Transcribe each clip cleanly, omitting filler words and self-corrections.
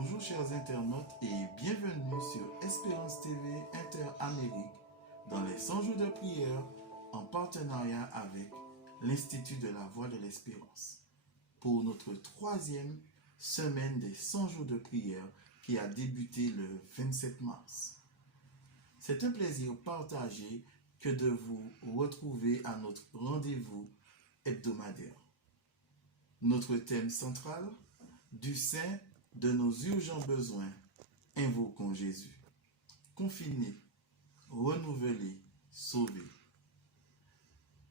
Bonjour chers internautes et bienvenue sur Espérance TV Inter-Amérique dans les 100 jours de prière en partenariat avec l'Institut de la Voix de l'Espérance pour notre troisième semaine des 100 jours de prière qui a débuté le 27 mars. C'est un plaisir partagé que de vous retrouver à notre rendez-vous hebdomadaire. Notre thème central, du sein de nos urgents besoins, invoquons Jésus. Confiner, renouveler, sauver.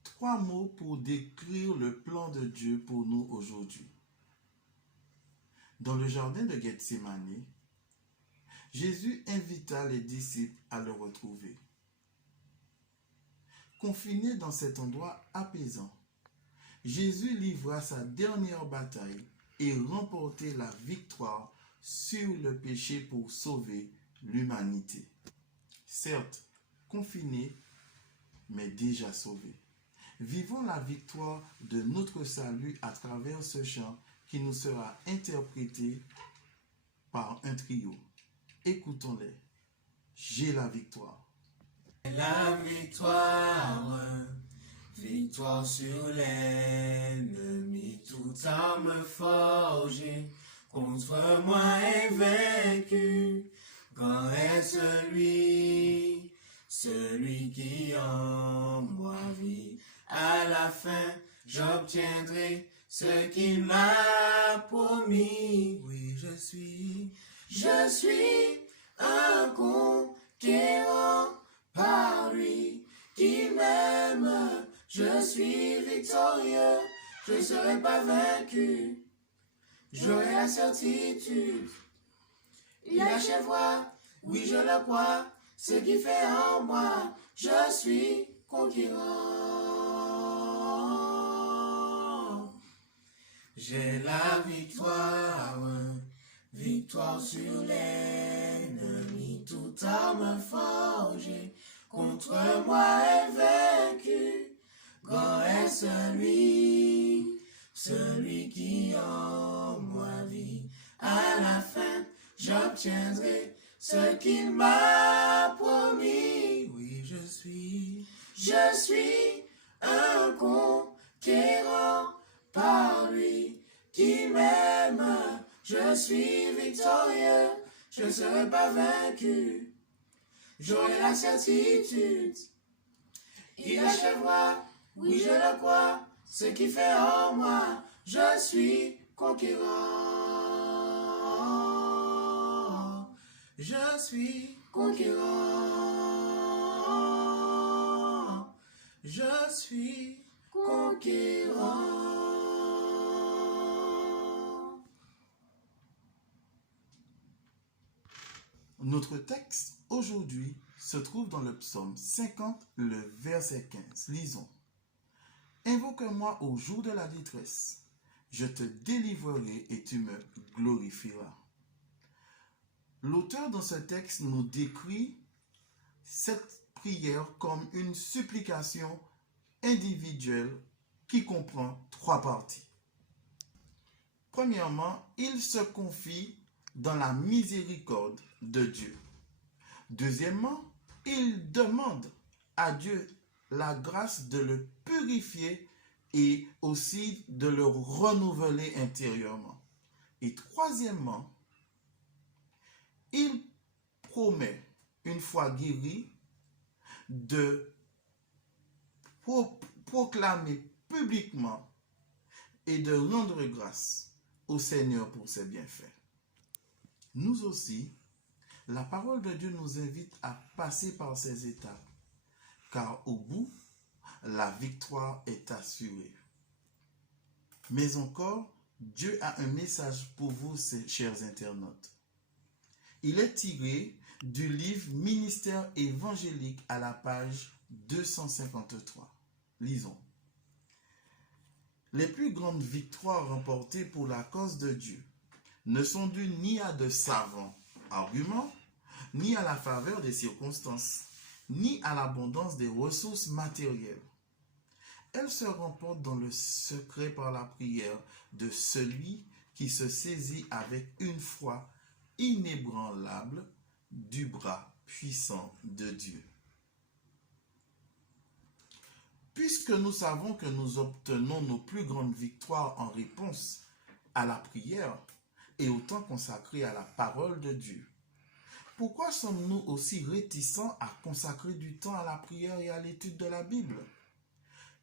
3 mots pour décrire le plan de Dieu pour nous aujourd'hui. Dans le jardin de Gethsémani, Jésus invita les disciples à le retrouver. Confiné dans cet endroit apaisant, Jésus livra sa dernière bataille et remporter la victoire sur le péché pour sauver l'humanité. Certes, confinés, mais déjà sauvés. Vivons la victoire de notre salut à travers ce chant qui nous sera interprété par un trio. Écoutons-les. J'ai la victoire. La victoire, victoire sur l'ennemi, toute arme forgée contre moi est vaincue. Grand est celui qui en moi vit. À la fin, j'obtiendrai ce qu'il m'a promis. Oui, je suis un conquérant par lui qui m'aime. Je suis victorieux, je ne serai pas vaincu. J'aurai la certitude, il achèvera, oui je le crois, ce qui fait en moi, je suis conquérant. J'ai la victoire, victoire sur l'ennemi, toute arme forgée contre moi est vaincue. Grand est celui qui en moi vit. À la fin, j'obtiendrai ce qu'il m'a promis. Oui, je suis un conquérant par lui qui m'aime. Je suis victorieux, je ne serai pas vaincu. J'aurai la certitude, il achèvera, oui je le crois, ce qui fait en moi, je suis conquérant. Je suis conquérant. Je suis conquérant. Notre texte aujourd'hui se trouve dans le psaume 50, le verset 15. Lisons. Invoque-moi au jour de la détresse. Je te délivrerai et tu me glorifieras. L'auteur dans ce texte nous décrit cette prière comme une supplication individuelle qui comprend 3 parties. Premièrement, il se confie dans la miséricorde de Dieu. Deuxièmement, il demande à Dieu la grâce de le purifier et aussi de le renouveler intérieurement. Et troisièmement, il promet, une fois guéri, de proclamer publiquement et de rendre grâce au Seigneur pour ses bienfaits. Nous aussi, la parole de Dieu nous invite à passer par ces étapes, car au bout, la victoire est assurée. Mais encore, Dieu a un message pour vous, chers internautes. Il est tiré du livre Ministère évangélique à la page 253. Lisons. Les plus grandes victoires remportées pour la cause de Dieu ne sont dues ni à de savants arguments, ni à la faveur des circonstances, ni à l'abondance des ressources matérielles. Elles se remportent dans le secret par la prière de celui qui se saisit avec une foi inébranlable du bras puissant de Dieu. Puisque nous savons que nous obtenons nos plus grandes victoires en réponse à la prière et au temps consacré à la parole de Dieu, pourquoi sommes-nous aussi réticents à consacrer du temps à la prière et à l'étude de la Bible?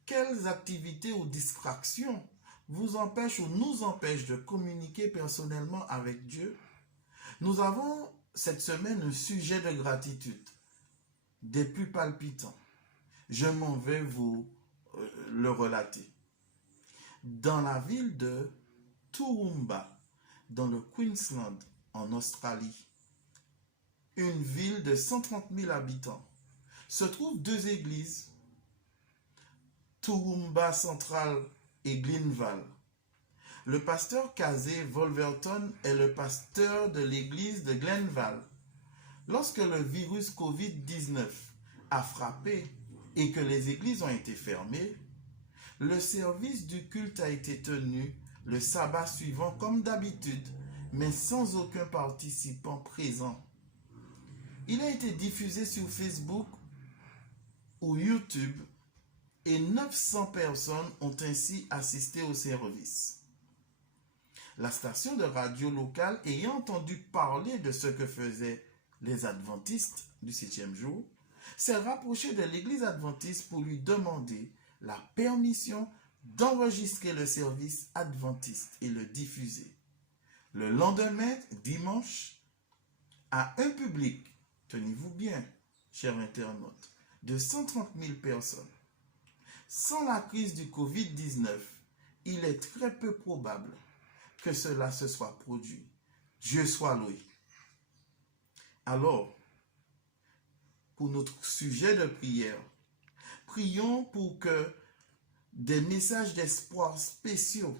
Quelles activités ou distractions vous empêchent ou nous empêchent de communiquer personnellement avec Dieu? Nous avons cette semaine un sujet de gratitude, des plus palpitants. Je m'en vais vous le relater. Dans la ville de Toowoomba, dans le Queensland, en Australie, une ville de 130 000 habitants, se trouvent deux églises, Toowoomba Central et Glenvale. Le pasteur Casey Wolverton est le pasteur de l'église de Glenvale. Lorsque le virus COVID-19 a frappé et que les églises ont été fermées, le service du culte a été tenu le sabbat suivant comme d'habitude, mais sans aucun participant présent. Il a été diffusé sur Facebook ou YouTube et 900 personnes ont ainsi assisté au service. La station de radio locale, ayant entendu parler de ce que faisaient les adventistes du 7e jour, s'est rapprochée de l'église adventiste pour lui demander la permission d'enregistrer le service adventiste et le diffuser. Le lendemain, dimanche, à un public, tenez-vous bien, chers internautes, de 130 000 personnes. Sans la crise du Covid-19, il est très peu probable que cela se soit produit. Dieu soit loué. Alors, pour notre sujet de prière, prions pour que des messages d'espoir spéciaux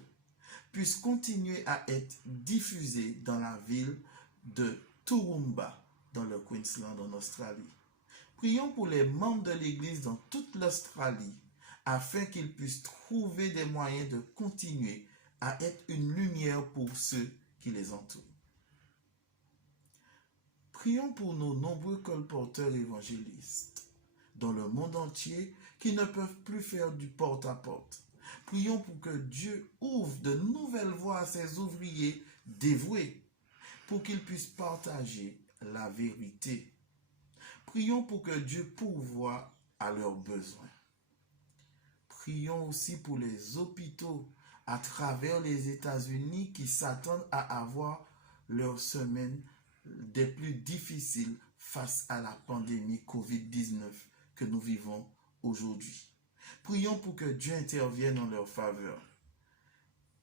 puissent continuer à être diffusés dans la ville de Toowoomba, dans le Queensland en Australie. Prions pour les membres de l'Église dans toute l'Australie afin qu'ils puissent trouver des moyens de continuer à être une lumière pour ceux qui les entourent. Prions pour nos nombreux colporteurs évangélistes dans le monde entier qui ne peuvent plus faire du porte-à-porte. Prions pour que Dieu ouvre de nouvelles voies à ses ouvriers dévoués pour qu'ils puissent partager la vérité. Prions pour que Dieu pourvoie à leurs besoins. Prions aussi pour les hôpitaux à travers les États-Unis qui s'attendent à avoir leur semaine des plus difficiles face à la pandémie COVID-19 que nous vivons aujourd'hui. Prions pour que Dieu intervienne en leur faveur.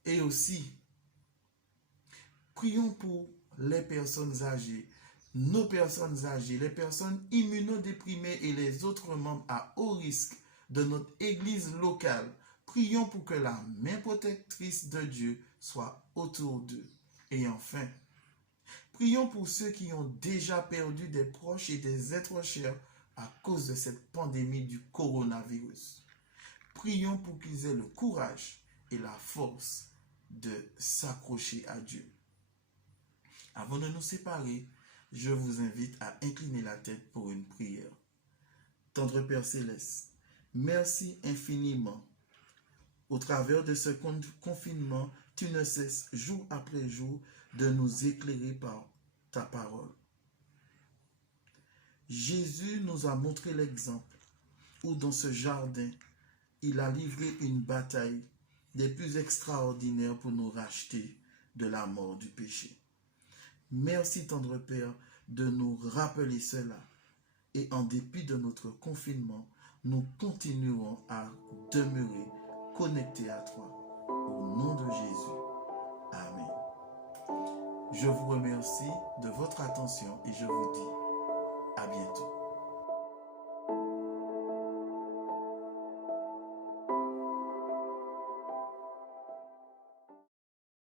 Et aussi, prions pour les personnes âgées, nos personnes âgées, les personnes immunodéprimées et les autres membres à haut risque de notre église locale. Prions pour que la main protectrice de Dieu soit autour d'eux. Et enfin, prions pour ceux qui ont déjà perdu des proches et des êtres chers à cause de cette pandémie du coronavirus. Prions pour qu'ils aient le courage et la force de s'accrocher à Dieu. Avant de nous séparer, je vous invite à incliner la tête pour une prière. Tendre Père Céleste, merci infiniment. Au travers de ce confinement, tu ne cesses jour après jour de nous éclairer par ta parole. Jésus nous a montré l'exemple où dans ce jardin, il a livré une bataille des plus extraordinaires pour nous racheter de la mort du péché. Merci, tendre Père, de nous rappeler cela. Et en dépit de notre confinement, nous continuerons à demeurer connectés à toi. Au nom de Jésus. Amen. Je vous remercie de votre attention et je vous dis à bientôt.